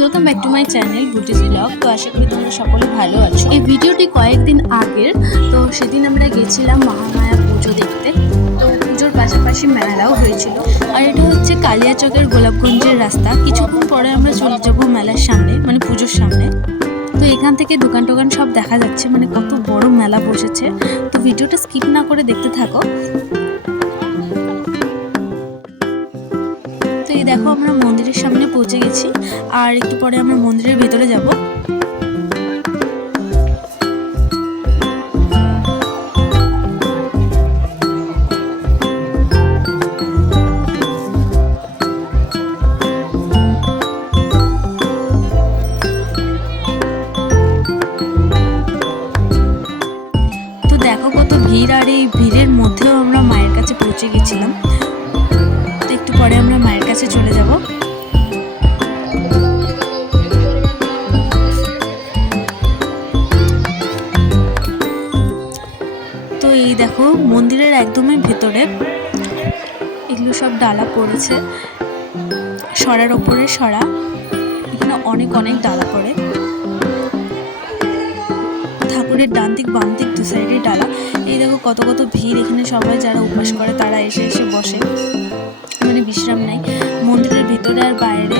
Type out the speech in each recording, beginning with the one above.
Welcome back to my channel booties blog. তো আশা করি তোমরা সকলে ভালো আছো। এই ভিডিওটি কয়েকদিন আগের, তো সেদিন আমরা গেছিলাম মহামায়া পুজো দেখতে। তো পুজোর পাশাপাশি মেলাও হয়েছিল। আর এটা হচ্ছে কালিয়াচকের গোলাপগঞ্জের রাস্তা। কিছুক্ষণ পরে আমরা চলে যাবো মেলার সামনে, মানে পুজোর সামনে। তো এখান থেকে দোকান টোকান সব দেখা যাচ্ছে, মানে কত বড় মেলা বসেছে। তো ভিডিওটা স্কিপ না করে দেখতে থাকো। তো এই দেখো, আমরা মন্দিরের সামনে পৌঁছে গেছি, আর একটু পরে আমরা মন্দিরের ভেতরে যাব। তো দেখো কত ভিড়, আর এই ভিড়ের মধ্যেও আমরা মায়ের কাছে পৌঁছে গেছিলাম। তো একটু পরে আমরা মায়ের কাছে চলে যাব। তো এই দেখো, মন্দিরের একদমই ভেতরে এগুলো সব ডালা পড়েছে, সরার ওপরে সরা। এখানে অনেক অনেক ডালা পড়ে। ঠাকুরের ডান দিক বাম দিক দু সাইডে ডালা। এই দেখো কত কত ভিড়। এখানে সবাই যারা উপাস করে তারা এসে এসে বসে, মানে বিশ্রাম নেয়। মন্দিরের ভিতরে আর বাইরে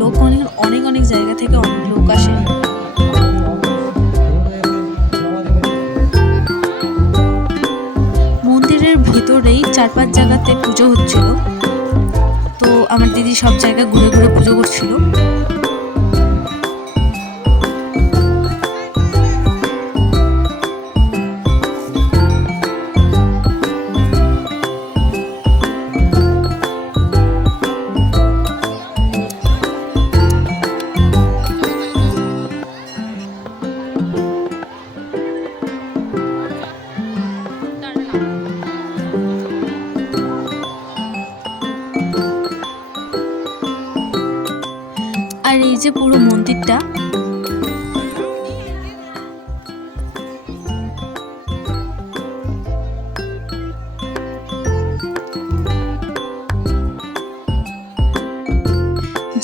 লোক অনেক অনেক জায়গা থেকে অনেক লোক আসে। মন্দিরের ভিতরেই 4-5 জায়গাতে পুজো হচ্ছিল। তো আমার দিদি সব জায়গা ঘুরে ঘুরে পুজো করছিল। আর এই যে পুরো মন্দিরটা,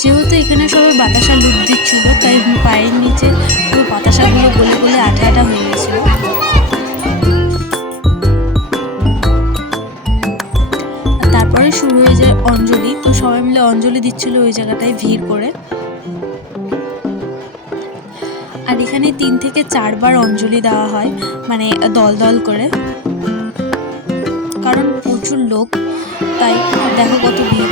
যেহেতু এখানে সবাই বাতাসা লুট দিচ্ছিল, তাই পায়ের নিচে পুরো বাতাসাগুলো গলে গলে আঠা আঠা হয়ে গেছিল। তারপরে শুরু হয়ে যায় অঞ্জলি। তো সবাই মিলে অঞ্জলি দিচ্ছিল ওই জায়গাটায় ভিড় করে। আর এখানে 3 থেকে 4 বার অঞ্জলি দেওয়া হয়, মানে দল দল করে, কারণ প্রচুর লোক, তাই দেখো কত ভিড়।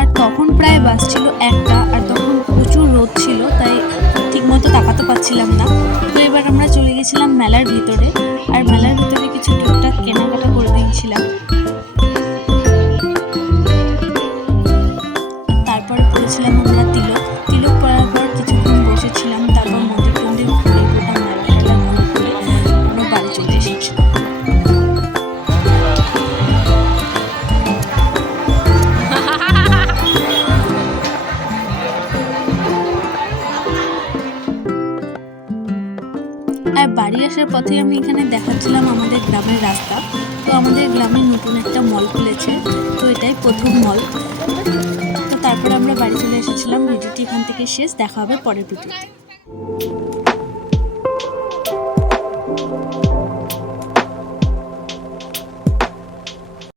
আর তখন প্রায় বাজছিল 1টা, আর তখন প্রচুর রোদ ছিল, তাই ঠিকমতো তাকাতে পারছিলাম না। তো এবার আমরা চলে গেছিলাম মেলার ভিতরে, আর মেলার ভিতরে কিছু টুকটাক কেনাকাটা করে দিয়েছিলাম। তারপরে পড়েছিলাম আমরা তিলক পরার পর কিছুক্ষণ বসেছিলাম। তারপর মন্দির টন্দির ঘুরে গোটা মেলা ঘুরে আমরা বাড়ি চলে এসেছি। আর বাড়ি আসার পথে আমি এখানে দেখাচ্ছিলাম আমাদের গ্রামের রাস্তা। তো আমাদের গ্রামে নতুন একটা মল খুলেছে, তো এটাই প্রথম মল। তো তারপরে আমরা বাড়ি চলে এসেছিলাম। ভিডিওটি এখান থেকে শেষ, দেখা হবে পরের ভিডিওতে।